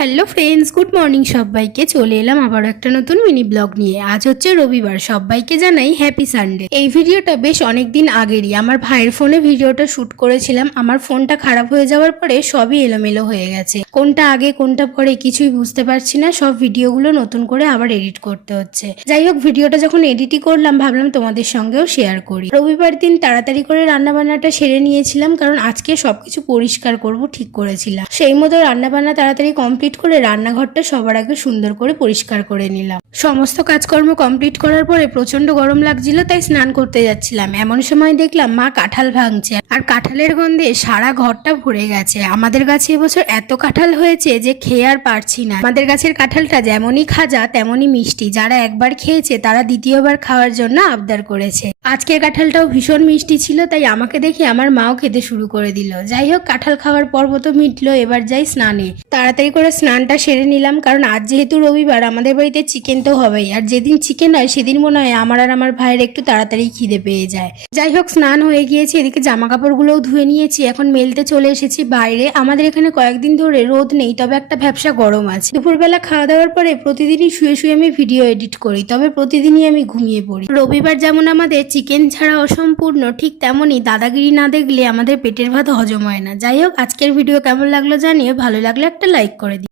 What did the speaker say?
Hello friends, good morning সবাইকে। চলে এলাম আবার একটা নতুন মিনি ব্লগ নিয়ে। আজ হচ্ছে রবিবার, সবাইকে জানাই হ্যাপি সানডে। এই ভিডিওটা বেশ অনেক দিন আগেরই আমার ভাইয়ের ফোনে ভিডিওটা শুট করেছিলাম। আমার ফোনটা খারাপ হয়ে যাওয়ার পরে সবই এলোমেলো হয়ে গেছে, কোনটা আগে কোনটা পরে কিছুই বুঝতে পারছি না। সব ভিডিওগুলো নতুন করে আবার এডিট করতে হচ্ছে। যাই হোক, ভিডিওটা যখন এডিটই করলাম ভাবলাম তোমাদের সঙ্গেও শেয়ার করি। রবিবার দিন তাড়াতাড়ি করে রান্নাবান্নাটা সেরে নিয়েছিলাম, কারণ আজকে সবকিছু পরিষ্কার করব ঠিক করেছিলাম। সেই মতো রান্নাবান্না তাড়াতাড়ি কমপ্লিট করে রান্নাঘরটা সবার আগে সুন্দর করে পরিষ্কার করে নিলাম। সমস্ত কাজকর্ম কমপ্লিট করার পরে প্রচন্ড গরম লাগছিল, তাই স্নান করতে যাচ্ছিলাম। এমন সময় দেখলাম মা কাঁঠাল ভাঙছে, আর কাঁঠালের গন্ধে সারা ঘরটা ভরে গেছে। আমাদের গাছে এবছর এত কাঁঠাল হয়েছে যে খেয়ে আর পারছি না। আমাদের গাছের কাঁঠালটা যেমনই খাজা তেমনই মিষ্টি। যারা একবার খেয়েছে তারা দ্বিতীয়বার খাওয়ার জন্য আবদার করেছে। আজকের কাঁঠালটাও ভীষণ মিষ্টি ছিল, তাই আমাকে দেখে আমার মাও খেতে শুরু করে দিল। যাই হোক, কাঁঠাল খাওয়ার পর্ব তো মিটলো, এবার যাই স্নানে। তাড়াতাড়ি করে স্নানটা সেরে নিলাম, কারণ আজ যেহেতু রবিবার আমাদের বাড়িতে চিকেন তো হবেই। আর যেদিন চিকেন হয় সেদিন মনে হয় আমার আর আমার ভাইয়ের একটু তাড়াতাড়ি খিদে পেয়ে যায়। যাই হোক, স্নান হয়ে গিয়েছে, এদিকে জামা কাপড়গুলোও ধুয়ে নিয়েছি। এখন মেলতে চলে এসেছি বাইরে। আমাদের এখানে কয়েকদিন ধরে রোদ নেই, তবে একটা ভ্যাপসা গরম আছে। দুপুরবেলা খাওয়া দাওয়ার পরে প্রতিদিনই শুয়ে শুয়ে আমি ভিডিও এডিট করি, তবে প্রতিদিনই আমি ঘুমিয়ে পড়ি। রবিবার যেমন আমাদের চিকেন ছাড়া অসম্পূর্ণ, ঠিক তেমনই দাদাগিরি না দেখলে আমাদের পেটের ভাত হজম হয় না। যাই হোক, আজকের ভিডিও কেমন লাগলো জানিয়ে, ভালো লাগলে একটা লাইক করে দিই।